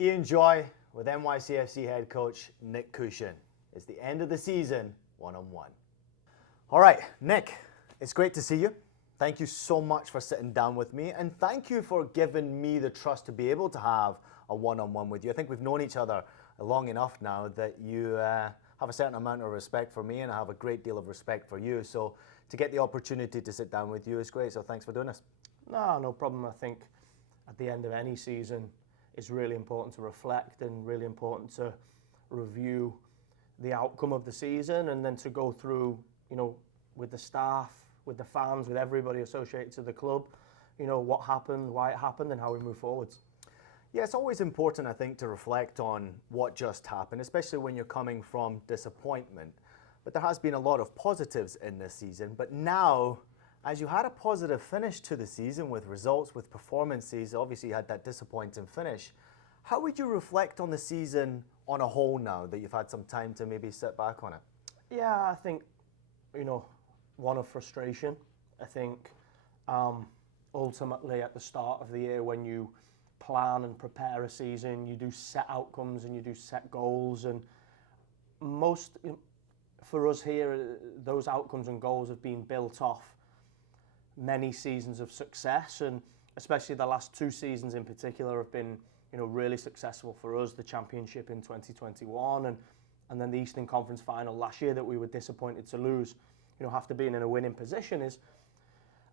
Ian Joy with NYCFC head coach Nick Cushing. It's the end of the season, one-on-one. All right, Nick, it's great to see you. Thank you so much for sitting down with me, and thank you for giving me the trust to be able to have a one-on-one with you. I think we've known each other long enough now that you have a certain amount of respect for me, and I have a great deal of respect for you. So to get the opportunity to sit down with you is great, so thanks for doing this. No problem. I think at the end of any season, it's really important to reflect and really important to review the outcome of the season, and then to go through, with the staff, with the fans, with everybody associated to the club, what happened, why it happened, and how we move forwards. Yeah, it's always important, I think, to reflect on what just happened, especially when you're coming from disappointment. But there has been a lot of positives in this season. But now, as you had a positive finish to the season with results, with performances, obviously you had that disappointing finish. How would you reflect on the season on a whole now that you've had some time to maybe sit back on it? Yeah, I think, one of frustration. I think ultimately at the start of the year, when you plan and prepare a season, you do set outcomes and you do set goals, and for us here, those outcomes and goals have been built off many seasons of success, and especially the last two seasons in particular have been really successful for us. The championship in 2021 and then the Eastern Conference final last year that we were disappointed to lose. After being in a winning position,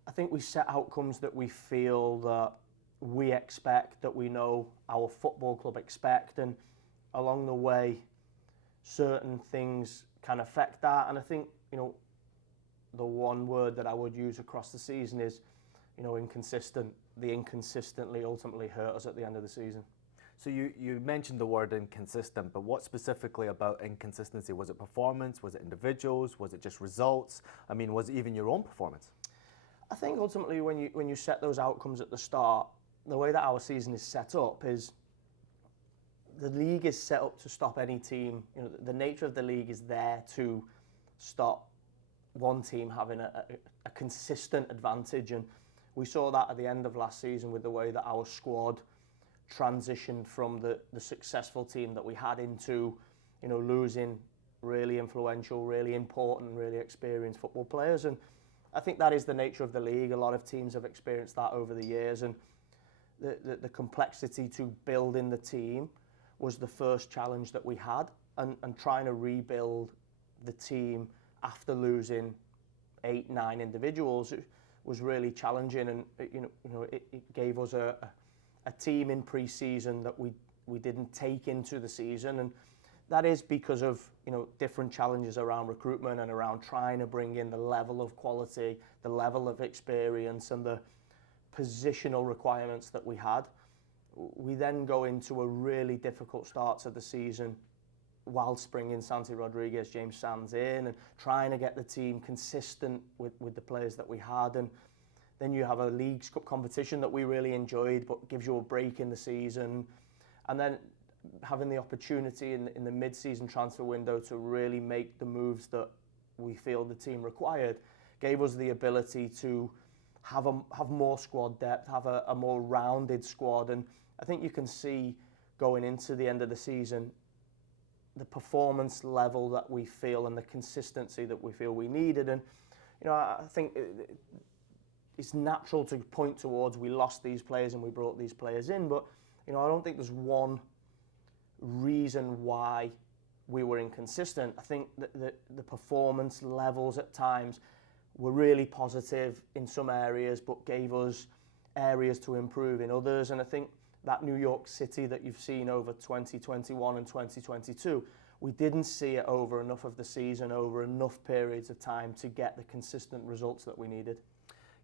I think we set outcomes that we feel that we expect, that we know our football club expect, and along the way certain things can affect that. And I think the one word that I would use across the season is inconsistent. The inconsistently ultimately hurt us at the end of the season. So you mentioned the word inconsistent, but what specifically about inconsistency? Was it performance? Was it individuals? Was it just results? I mean, was it even your own performance? I think ultimately when you set those outcomes at the start, the way that our season is set up is the league is set up to stop any team. The nature of the league is there to stop one team having a consistent advantage, and we saw that at the end of last season with the way that our squad transitioned from the successful team that we had into losing really influential, really important, really experienced football players. And I think that is the nature of the league. A lot of teams have experienced that over the years, and the complexity to building the team was the first challenge that we had, and trying to rebuild the team after losing 8-9 individuals was really challenging, and it gave us a team in pre-season that we didn't take into the season, and that is because of different challenges around recruitment and around trying to bring in the level of quality, the level of experience, and the positional requirements that we had. We then go into a really difficult start to the season whilst bringing Santi Rodriguez, James Sands in, and trying to get the team consistent with the players that we had. And then you have a Leagues Cup competition that we really enjoyed, but gives you a break in the season. And then having the opportunity in the mid-season transfer window to really make the moves that we feel the team required gave us the ability to have more squad depth, have a more rounded squad. And I think you can see going into the end of the season the performance level that we feel and the consistency that we feel we needed. And I think it's natural to point towards we lost these players and we brought these players in, but I don't think there's one reason why we were inconsistent. I think that the performance levels at times were really positive in some areas, but gave us areas to improve in others. And I think that New York City that you've seen over 2021 and 2022, we didn't see it over enough of the season, over enough periods of time to get the consistent results that we needed.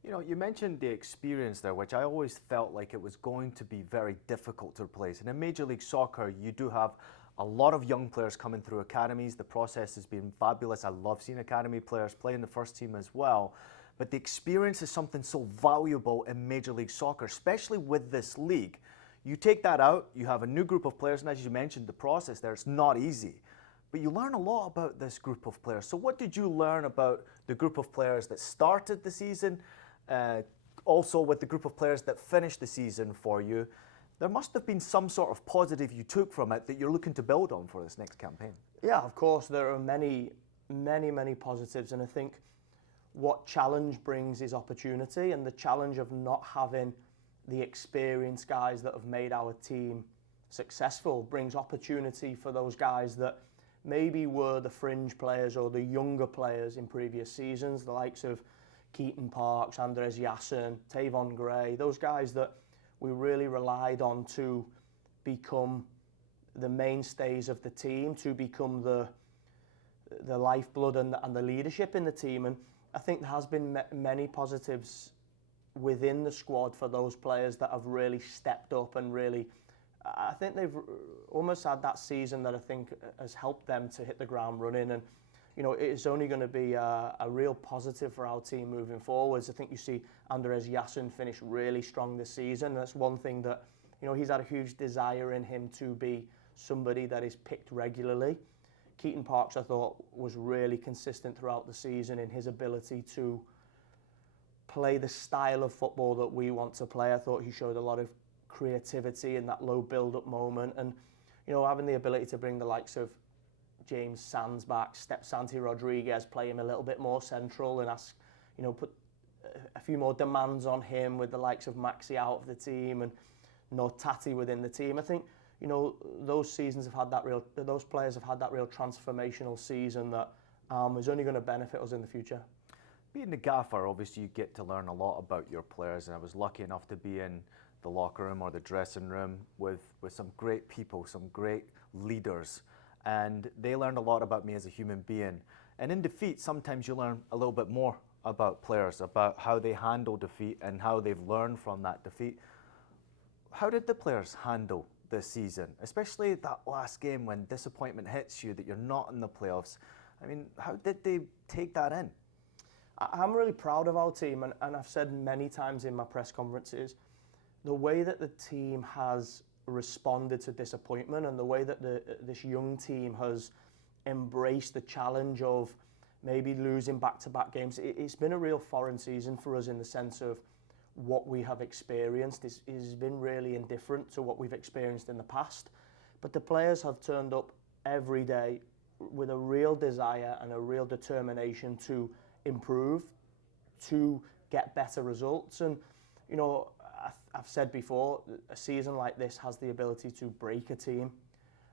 You mentioned the experience there, which I always felt like it was going to be very difficult to replace. And in Major League Soccer, you do have a lot of young players coming through academies. The process has been fabulous. I love seeing academy players play in the first team as well. But the experience is something so valuable in Major League Soccer, especially with this league. You take that out, you have a new group of players, and as you mentioned, the process there, it's not easy. But you learn a lot about this group of players. So what did you learn about the group of players that started the season, also with the group of players that finished the season for you, There must have been some sort of positive you took from it that you're looking to build on for this next campaign. Yeah, of course, there are many positives, and I think what challenge brings is opportunity, and the challenge of not having the experienced guys that have made our team successful brings opportunity for those guys that maybe were the fringe players or the younger players in previous seasons, the likes of Keaton Parks, Andres Yasin, Tavon Gray, those guys that we really relied on to become the mainstays of the team, to become the lifeblood and the leadership in the team. And I think there has been many positives within the squad for those players that have really stepped up and really, I think they've almost had that season that I think has helped them to hit the ground running. And it's only going to be a real positive for our team moving forwards. I think you see Andres Yasin finish really strong this season. That's one thing that, he's had a huge desire in him to be somebody that is picked regularly. Keaton Parks, I thought, was really consistent throughout the season in his ability to play the style of football that we want to play. I thought he showed a lot of creativity in that low build-up moment, and having the ability to bring the likes of James Sands back, step Santi Rodriguez, play him a little bit more central, and ask, put a few more demands on him with the likes of Maxi out of the team and Nortati within the team. I think those seasons have had that real. Those players have had that real transformational season that is only going to benefit us in the future. Being the gaffer, obviously you get to learn a lot about your players, and I was lucky enough to be in the locker room or the dressing room with some great people, some great leaders, and they learned a lot about me as a human being. And in defeat, sometimes you learn a little bit more about players, about how they handle defeat and how they've learned from that defeat. How did the players handle this season, especially that last game when disappointment hits you that you're not in the playoffs? I mean, how did they take that in? I'm really proud of our team, and I've said many times in my press conferences, the way that the team has responded to disappointment and the way that this young team has embraced the challenge of maybe losing back-to-back games. It's been a real foreign season for us in the sense of what we have experienced is been really indifferent to what we've experienced in the past. But the players have turned up every day with a real desire and a real determination to improve, to get better results. And, I've said before, a season like this has the ability to break a team.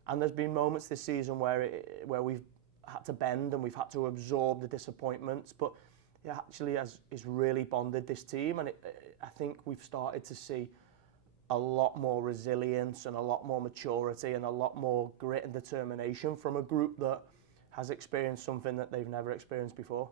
And there's been moments this season where we've had to bend and we've had to absorb the disappointments, but it actually has really bonded this team, and I think we've started to see a lot more resilience and a lot more maturity and a lot more grit and determination from a group that has experienced something that they've never experienced before.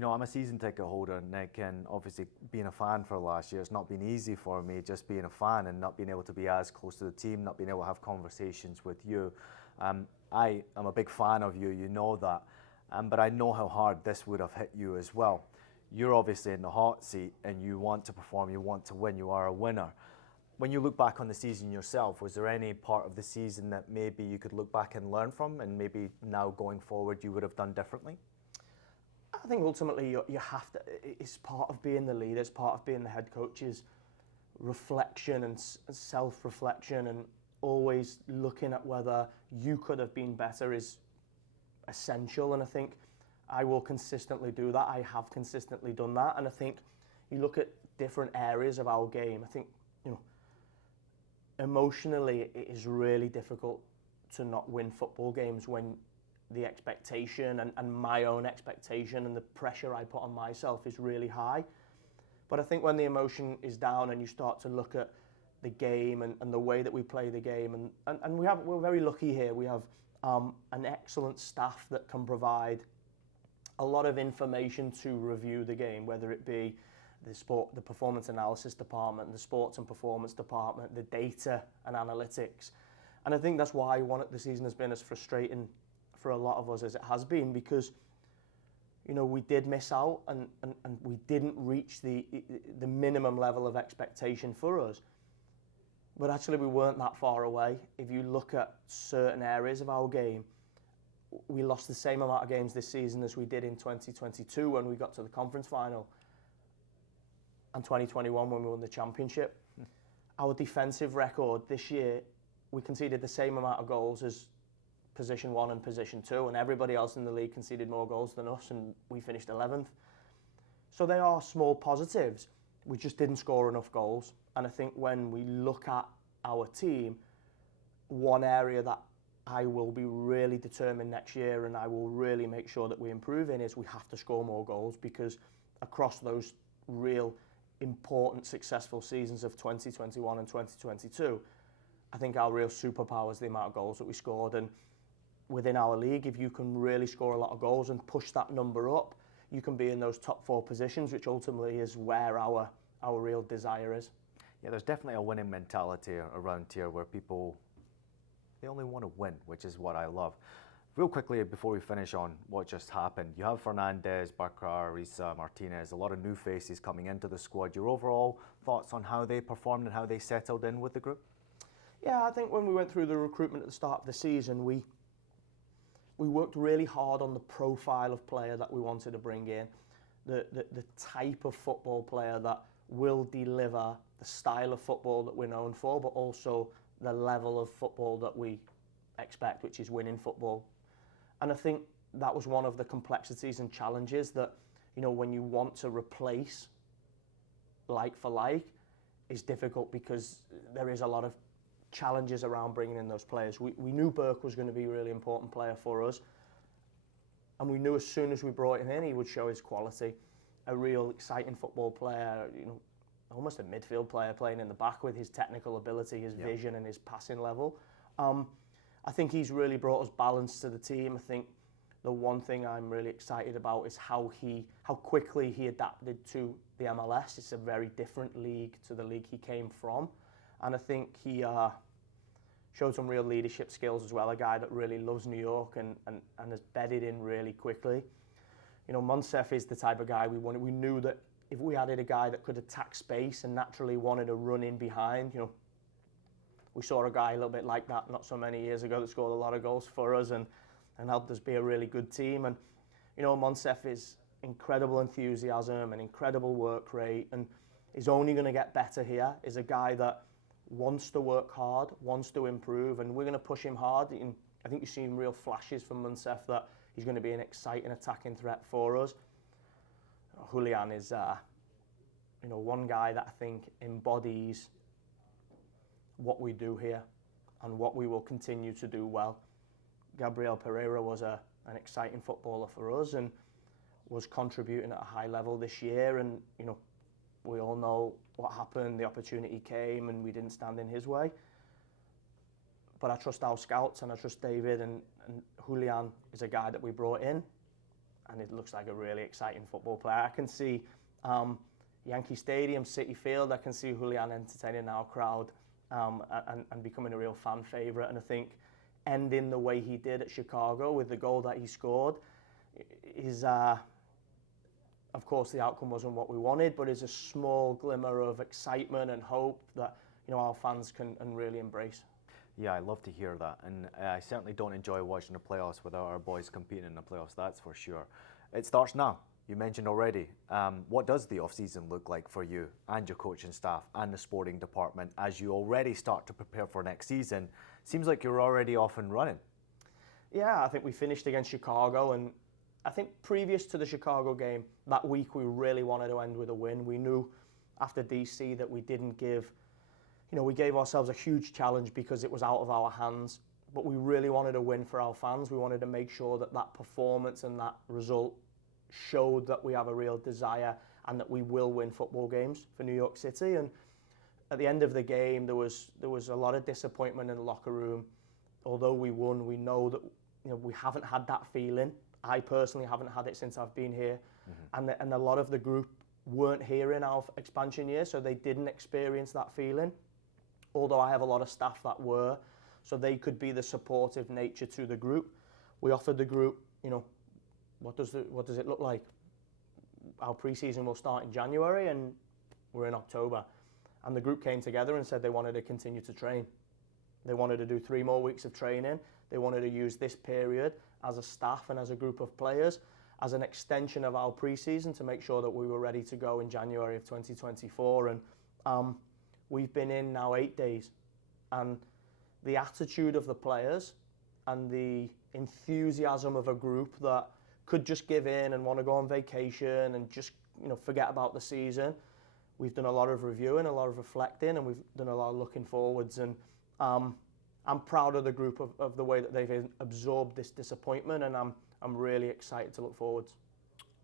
I'm a season ticket holder, Nick, and obviously being a fan for last year, it's not been easy for me just being a fan and not being able to be as close to the team, not being able to have conversations with you. I am a big fan of you, you know that, but I know how hard this would have hit you as well. You're obviously in the hot seat and you want to perform, you want to win, you are a winner. When you look back on the season yourself, was there any part of the season that maybe you could look back and learn from, and maybe now going forward you would have done differently? I think ultimately you have to, it's part of being the leader, it's part of being the head coach, is reflection and self-reflection, and always looking at whether you could have been better is essential. And I think I will consistently do that. I have consistently done that. And I think you look at different areas of our game, I think, emotionally it is really difficult to not win football games when the expectation and my own expectation and the pressure I put on myself is really high. But I think when the emotion is down and you start to look at the game and the way that we play the game, and we're very lucky here. We have an excellent staff that can provide a lot of information to review the game, whether it be the performance analysis department, the sports and performance department, the data and analytics. And I think that's why the season has been as frustrating for a lot of us as it has been, because we did miss out and we didn't reach the minimum level of expectation for us. But actually we weren't that far away. If you look at certain areas of our game, we lost the same amount of games this season as we did in 2022 when we got to the conference final, and 2021 when we won the championship. our defensive record this year, we conceded the same amount of goals as position 1 and position 2, and everybody else in the league conceded more goals than us, and we finished 11th. So they are small positives. We just didn't score enough goals. And I think when we look at our team, one area that I will be really determined next year and I will really make sure that we improve in is we have to score more goals, because across those real important successful seasons of 2021 and 2022, I think our real superpower is the amount of goals that we scored. And within our league, if you can really score a lot of goals and push that number up, you can be in those top 4 positions, which ultimately is where our real desire is. Yeah, there's definitely a winning mentality around here where people, they only want to win, which is what I love. Real quickly, before we finish on what just happened, you have Fernandez, Barca, Risa, Martinez, a lot of new faces coming into the squad. Your overall thoughts on how they performed and how they settled in with the group? Yeah, I think when we went through the recruitment at the start of the season, we worked really hard on the profile of player that we wanted to bring in, the type of football player that will deliver the style of football that we're known for, but also the level of football that we expect, which is winning football. And I think that was one of the complexities and challenges that, you know, when you want to replace like for like, is difficult because there is a lot of challenges around bringing in those players. We knew Burke was going to be a really important player for us, and we knew as soon as we brought him in, he would show his quality. A real exciting football player, you know, almost a midfield player playing in the back with his technical ability, his vision and his passing level. I think he's really brought us balance to the team. I think the one thing I'm really excited about is how quickly he adapted to the MLS. It's a very different league to the league he came from. And I think he showed some real leadership skills as well, a guy that really loves New York and has bedded in really quickly. You know, Monsef is the type of guy we wanted. We knew that if we added a guy that could attack space and naturally wanted to run in behind, you know, we saw a guy a little bit like that not so many years ago that scored a lot of goals for us and helped us be a really good team. And, you know, Monsef is incredible enthusiasm and incredible work rate and is only going to get better here. Is a guy that wants to work hard, wants to improve, and we're going to push him hard. And I think you've seen real flashes from Monsef that he's going to be an exciting attacking threat for us. Julian is, you know, one guy that I think embodies what we do here and what we will continue to do well. Gabriel Pereira was an exciting footballer for us and was contributing at a high level this year. And, you know, we all know what happened. The opportunity came and we didn't stand in his way. But I trust our scouts and I trust David, and Julian is a guy that we brought in, and it looks like a really exciting football player. I can see Yankee Stadium, Citi Field, I can see Julian entertaining our crowd and becoming a real fan favourite. And I think ending the way he did at Chicago with the goal that he scored is, of course, the outcome wasn't what we wanted, but is a small glimmer of excitement and hope that, you know, our fans can really embrace. Yeah, I love to hear that, and I certainly don't enjoy watching the playoffs without our boys competing in the playoffs, that's for sure. It starts now, you mentioned already. What does the off-season look like for you and your coaching staff and the sporting department as you already start to prepare for next season? Seems like you're already off and running. Yeah, I think we finished against Chicago, and I think previous to the Chicago game, that week we really wanted to end with a win. We knew after DC that we didn't give, you know, we gave ourselves a huge challenge because it was out of our hands, but we really wanted to win for our fans. We wanted to make sure that that performance and that result showed that we have a real desire and that we will win football games for New York City. And at the end of the game, there was a lot of disappointment in the locker room. Although we won, we know that, you know, we haven't had that feeling. I personally haven't had it since I've been here. Mm-hmm. And a lot of the group weren't here in our expansion year, so they didn't experience that feeling. Although I have a lot of staff that were, so they could be the supportive nature to the group. We offered the group, you know, what does it look like? Our pre-season will start in January and we're in October. And the group came together and said they wanted to continue to train. They wanted to do 3 more weeks of training. They wanted to use this period as a staff and as a group of players as an extension of our pre-season to make sure that we were ready to go in January of 2024. And we've been in now 8 days, and the attitude of the players and the enthusiasm of a group that could just give in and want to go on vacation and just forget about the season. We've done a lot of reviewing, a lot of reflecting, and we've done a lot of looking forwards. And I'm proud of the group of the way that they've absorbed this disappointment, and I'm really excited to look forwards.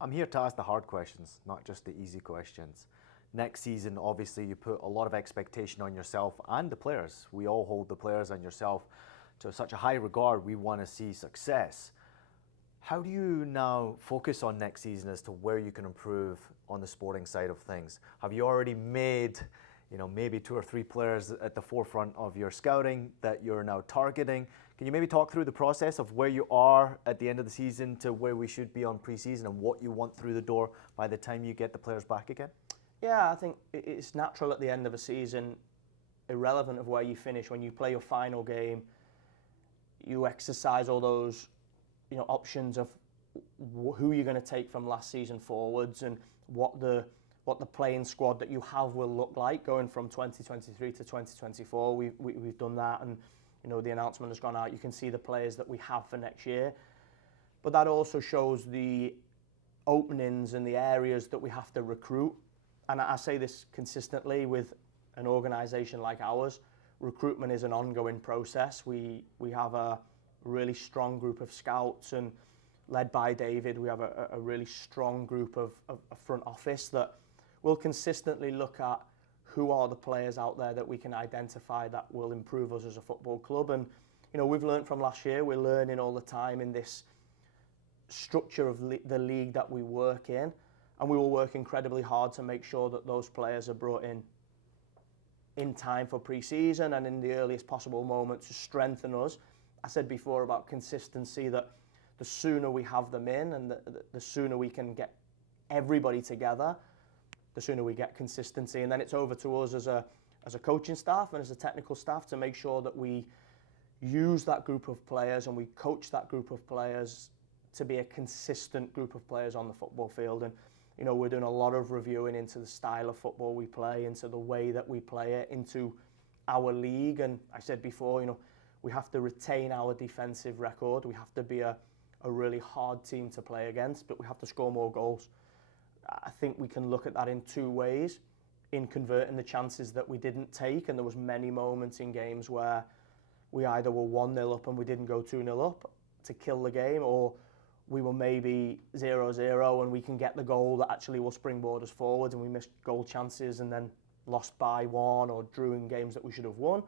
I'm here to ask the hard questions, not just the easy questions. Next season, obviously, you put a lot of expectation on yourself and the players. We all hold the players and yourself to such a high regard. We want to see success. How do you now focus on next season as to where you can improve on the sporting side of things? Have you already made, maybe 2 or 3 players at the forefront of your scouting that you're now targeting? Can you maybe talk through the process of where you are at the end of the season to where we should be on pre-season and what you want through the door by the time you get the players back again? Yeah, I think it's natural at the end of a season, irrelevant of where you finish, when you play your final game, you exercise all those options of who you're going to take from last season forwards and what the playing squad that you have will look like going from 2023 to 2024. We've done that, and the announcement has gone out. You can see the players that we have for next year, but that also shows the openings and the areas that we have to recruit. And I say this consistently with an organisation like ours. Recruitment is an ongoing process. We have a really strong group of scouts, and led by David, we have a really strong group of front office that will consistently look at who are the players out there that we can identify that will improve us as a football club. And we've learned from last year. We're learning all the time in this structure of the league that we work in, and we will work incredibly hard to make sure that those players are brought in time for pre-season and in the earliest possible moment to strengthen us. I said before about consistency, that the sooner we have them in and the sooner we can get everybody together, the sooner we get consistency. And then it's over to us as a coaching staff and as a technical staff to make sure that we use that group of players and we coach that group of players to be a consistent group of players on the football field. And we're doing a lot of reviewing into the style of football we play, into the way that we play it, into our league. And I said before, we have to retain our defensive record. We have to be a really hard team to play against, but we have to score more goals. I think we can look at that in 2 ways. In converting the chances that we didn't take, and there was many moments in games where we either were 1-0 up and we didn't go 2-0 up to kill the game, or we were maybe 0-0 and we can get the goal that actually will springboard us forwards, and we missed goal chances and then lost by 1 or drew in games that we should have won.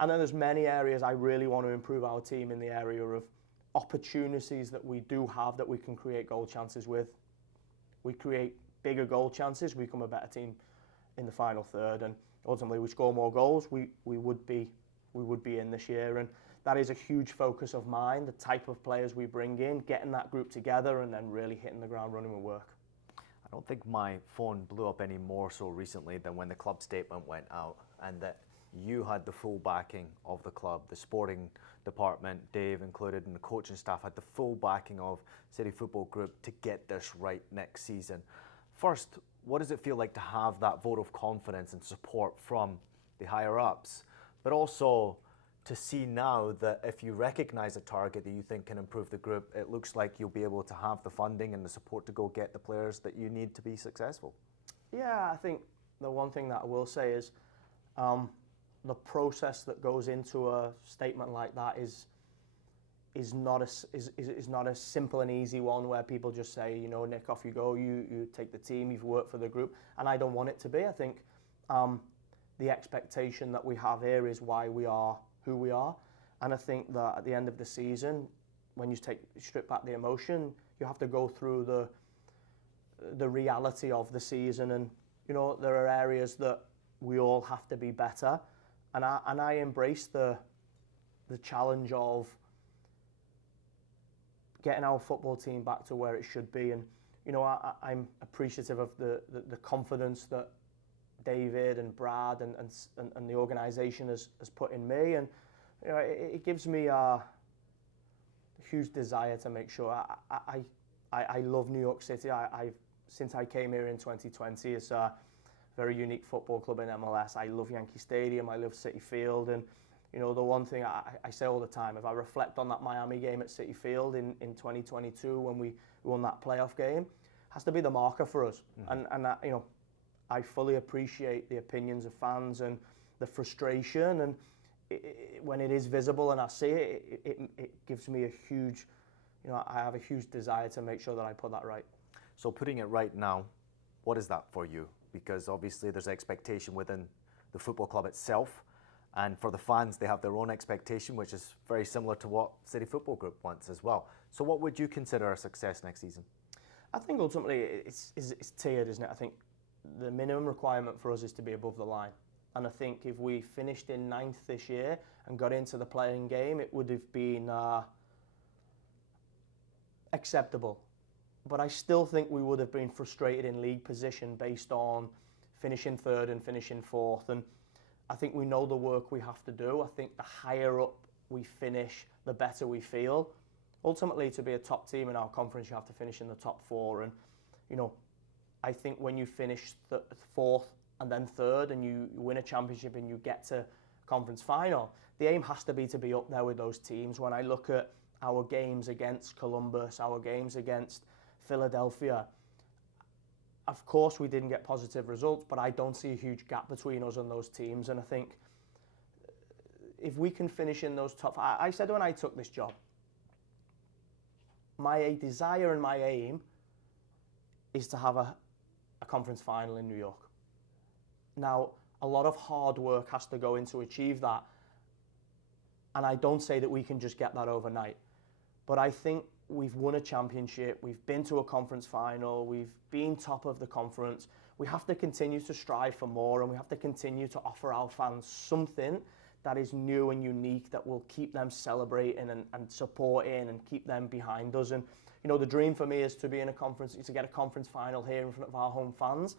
And then there's many areas I really want to improve our team in, the area of opportunities that we do have that we can create goal chances with. We create bigger goal chances, we become a better team in the final third, and ultimately we score more goals, we would be in this year. And that is a huge focus of mine, the type of players we bring in, getting that group together and then really hitting the ground running with work. I don't think my phone blew up any more so recently than when the club statement went out, and that you had the full backing of the club. The sporting department, Dave included, and the coaching staff had the full backing of City Football Group to get this right next season. First, what does it feel like to have that vote of confidence and support from the higher ups, but also to see now that if you recognise a target that you think can improve the group, it looks like you'll be able to have the funding and the support to go get the players that you need to be successful? Yeah, I think the one thing that I will say is the process that goes into a statement like that is not a simple and easy one where people just say, Nick, off you go, you take the team, you've worked for the group, and I don't want it to be. I think the expectation that we have here is why we are who we are, and I think that at the end of the season, when you strip back the emotion, you have to go through the reality of the season, and there are areas that we all have to be better, and I embrace the challenge of getting our football team back to where it should be. And I'm appreciative of the confidence that David and Brad and the organisation has put in me, and it gives me a huge desire to make sure. I love New York City. Since I came here in 2020, it's very unique football club in MLS. I love Yankee Stadium, I love Citi Field, and you know, the one thing I say all the time, if I reflect on that Miami game at Citi Field in 2022 when we won that playoff game, has to be the marker for us. And that, you know, I fully appreciate the opinions of fans and the frustration, and when it is visible and I see it, it gives me a huge, you know, I have a huge desire to make sure that I put that right. So putting it right now, what is that for you? Because obviously there's expectation within the football club itself, and for the fans, they have their own expectation, which is very similar to what City Football Group wants as well. So what would you consider a success next season? I think ultimately it's tiered, isn't it? I think the minimum requirement for us is to be above the line. And I think if we finished in 9th this year and got into the playing game, it would have been acceptable. But I still think we would have been frustrated in league position based on finishing 3rd and finishing 4th. And I think we know the work we have to do. I think the higher up we finish, the better we feel. Ultimately, to be a top team in our conference, you have to finish in the top 4. And, you know, I think when you finish 4th and then 3rd and you win a championship and you get to conference final, the aim has to be up there with those teams. When I look at our games against Columbus, our games against Philadelphia, of course we didn't get positive results, but I don't see a huge gap between us and those teams. And I think if we can finish in those top, I said when I took this job, my desire and my aim is to have a conference final in New York. Now, a lot of hard work has to go into achieve that, and I don't say that we can just get that overnight, but I think we've won a championship, we've been to a conference final, we've been top of the conference. We have to continue to strive for more, and we have to continue to offer our fans something that is new and unique that will keep them celebrating and supporting and keep them behind us. And you know, the dream for me is to be in a conference, to get a conference final here in front of our home fans.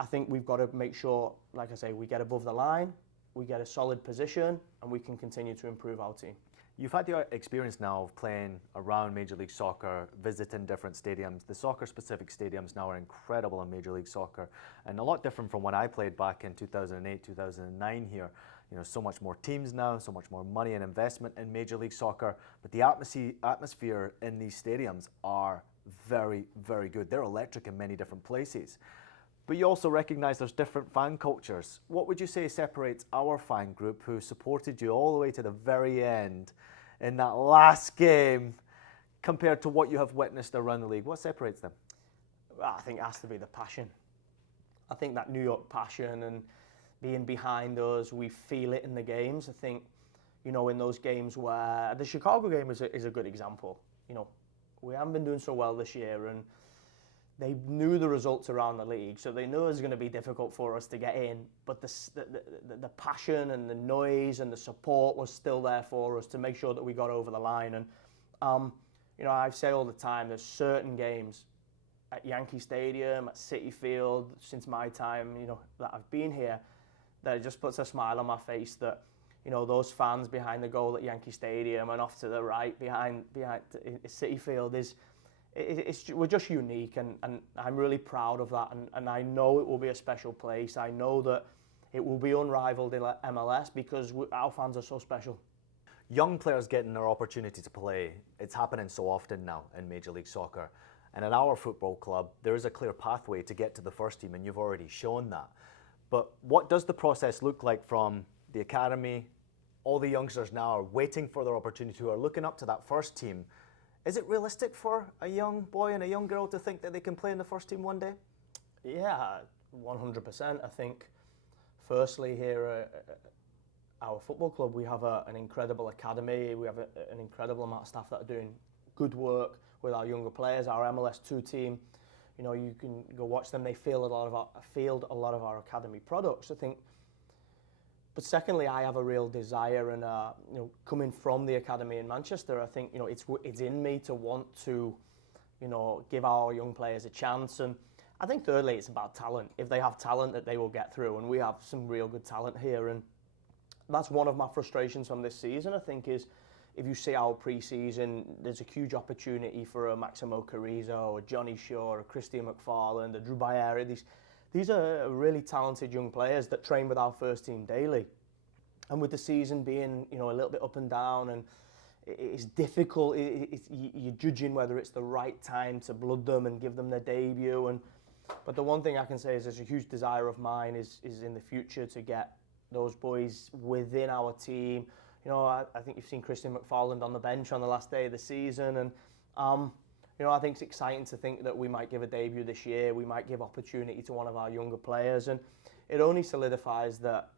I think we've got to make sure, like I say, we get above the line, we get a solid position, and we can continue to improve our team. You've had the experience now of playing around Major League Soccer, visiting different stadiums. The soccer-specific stadiums now are incredible in Major League Soccer, and a lot different from when I played back in 2008, 2009 here. You know, so much more teams now, so much more money and investment in Major League Soccer, but the atmosphere in these stadiums are very, very good. They're electric in many different places. But you also recognise there's different fan cultures. What would you say separates our fan group, who supported you all the way to the very end in that last game, compared to what you have witnessed around the league? What separates them? Well, I think it has to be the passion. I think that New York passion and being behind us, we feel it in the games. I think, you know, in those games where the Chicago game is a good example. You know, we haven't been doing so well this year, and they knew the results around the league, so they knew it was going to be difficult for us to get in. But the passion and the noise and the support was still there for us to make sure that we got over the line. And you know, I say all the time, there's certain games at Yankee Stadium, at Citi Field, since my time, you know, that I've been here, that it just puts a smile on my face that, you know, those fans behind the goal at Yankee Stadium and off to the right behind Citi Field we're just unique, and I'm really proud of that, and I know it will be a special place. I know that it will be unrivaled in MLS because our fans are so special. Young players getting their opportunity to play, it's happening so often now in Major League Soccer. And in our football club, there is a clear pathway to get to the first team, and you've already shown that. But what does the process look like from the academy? All the youngsters now are waiting for their opportunity, who are looking up to that first team. Is it realistic for a young boy and a young girl to think that they can play in the first team one day? Yeah, 100%. I think, firstly, here at our football club, we have an incredible academy. We have an incredible amount of staff that are doing good work with our younger players. Our MLS2 team, you know, you can go watch them. They field a lot of our academy products, I think. But secondly, I have a real desire, and you know, coming from the academy in Manchester, I think, you know, it's in me to want to, you know, give our young players a chance. And I think thirdly, it's about talent. If they have talent, that they will get through, and we have some real good talent here. And that's one of my frustrations from this season, I think, is if you see our pre-season, there's a huge opportunity for a Maximo Carrizo, a Johnny Shaw, a Christian McFarland, a Drew Bayer, these are really talented young players that train with our first team daily. And with the season being, a little bit up and down, and it's difficult, you're judging whether it's the right time to blood them and give them their debut. But the one thing I can say is there's a huge desire of mine is in the future to get those boys within our team. I think you've seen Christian McFarland on the bench on the last day of the season, and I think it's exciting to think that we might give a debut this year. We might give opportunity to one of our younger players, and it only solidifies that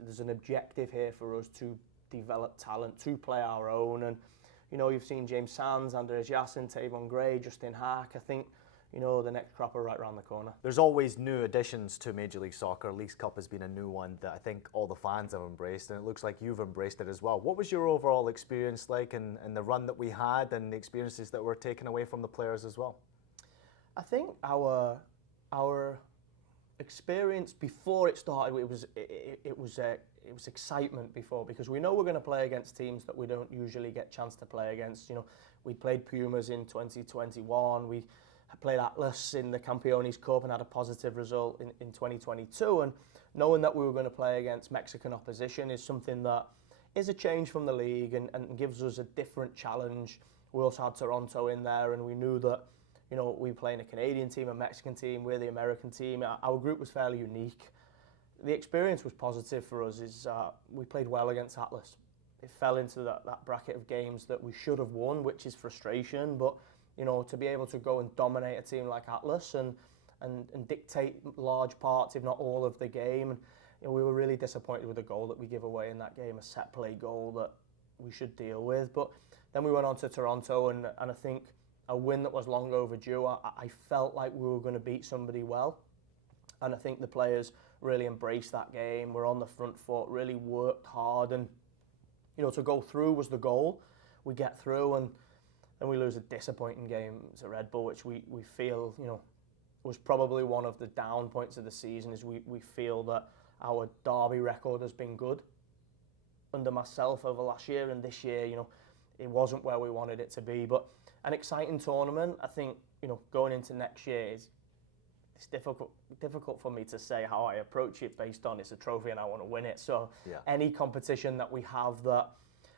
there's an objective here for us to develop talent, to play our own. And you've seen James Sands, Andreas Yasin, Tavon Gray, Justin Haak. I think the next crop are right around the corner. There's always new additions to Major League Soccer. Leagues Cup has been a new one that I think all the fans have embraced, and it looks like you've embraced it as well. What was your overall experience like, and the run that we had, and the experiences that were taken away from the players as well? I think our experience before it started, it was excitement before, because we know we're going to play against teams that we don't usually get a chance to play against. We played Pumas in 2021. We played Atlas in the Campeones Cup and had a positive result in 2022. And knowing that we were going to play against Mexican opposition is something that is a change from the league and gives us a different challenge. We also had Toronto in there, and we knew that we were playing a Canadian team, a Mexican team, we're the American team. Our group was fairly unique. The experience was positive for us. We played well against Atlas. It fell into that bracket of games that we should have won, which is frustration. But to be able to go and dominate a team like Atlas and dictate large parts, if not all, of the game. And we were really disappointed with the goal that we give away in that game, a set play goal that we should deal with. But then we went on to Toronto, and I think a win that was long overdue. I felt like we were going to beat somebody well, and I think the players really embraced that game. We're on the front foot, really worked hard, and to go through was the goal. We get through, and then we lose a disappointing game to Red Bull, which we feel was probably one of the down points of the season. Is we feel that our derby record has been good under myself over last year, and this year it wasn't where we wanted it to be. But an exciting tournament. I think going into next year it's difficult for me to say how I approach it based on it's a trophy and I want to win it. So any competition that we have, that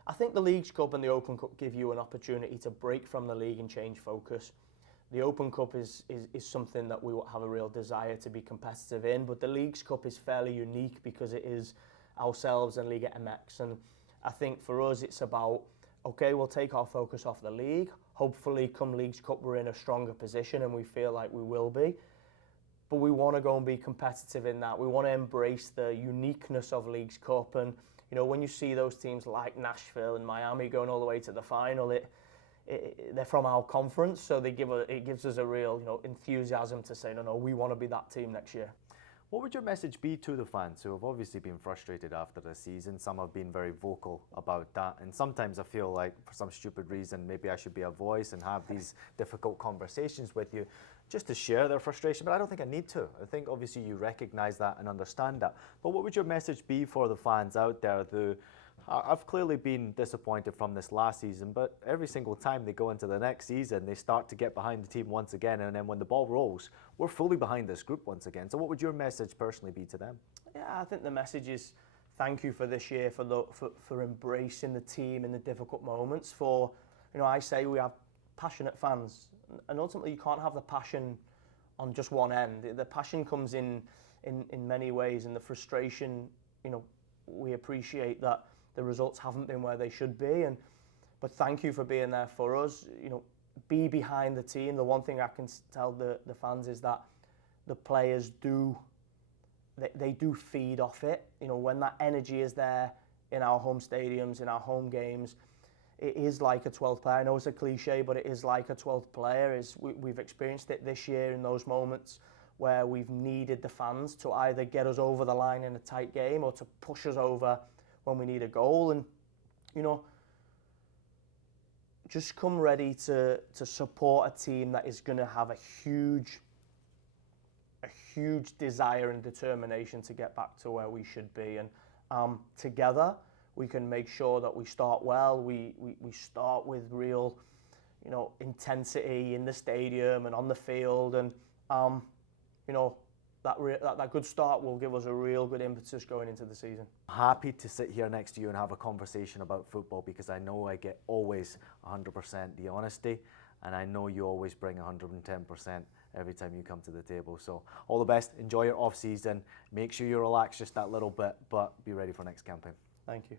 I think the Leagues Cup and the Open Cup give you an opportunity to break from the league and change focus. The Open Cup is something that we have a real desire to be competitive in, but the Leagues Cup is fairly unique because it is ourselves and Liga MX. And I think for us it's about, okay, we'll take our focus off the league. Hopefully come Leagues Cup we're in a stronger position, and we feel like we will be. But we want to go and be competitive in that. We want to embrace the uniqueness of Leagues Cup. And when you see those teams like Nashville and Miami going all the way to the final, they're from our conference, so it gives us a real enthusiasm to say, no, we want to be that team next year. What would your message be to the fans who have obviously been frustrated after the season? Some have been very vocal about that, and sometimes I feel like for some stupid reason maybe I should be a voice and have these difficult conversations with you just to share their frustration, but I don't think I need to. I think obviously you recognise that and understand that. But what would your message be for the fans out there who I've clearly been disappointed from this last season, but every single time they go into the next season, they start to get behind the team once again, and then when the ball rolls, we're fully behind this group once again. So what would your message personally be to them? Yeah, I think the message is thank you for this year, for embracing the team in the difficult moments. I say we have passionate fans, and ultimately you can't have the passion on just one end. The passion comes in many ways, and the frustration, we appreciate that the results haven't been where they should be, but thank you for being there for us. Be behind the team. The one thing I can tell the fans is that the players they do feed off it. When that energy is there in our home stadiums, in our home games, it is like a 12th player. I know it's a cliche, but it is like a 12th player. We've experienced it this year in those moments where we've needed the fans to either get us over the line in a tight game or to push us over when we need a goal. And just come ready to support a team that is going to have a huge desire and determination to get back to where we should be. And together we can make sure that we start well. We start with real intensity in the stadium and on the field, and that good start will give us a real good impetus going into the season. Happy to sit here next to you and have a conversation about football, because I know I get always 100% the honesty, and I know you always bring 110% every time you come to the table. So all the best, enjoy your off season, make sure you relax just that little bit, but be ready for next campaign. Thank you.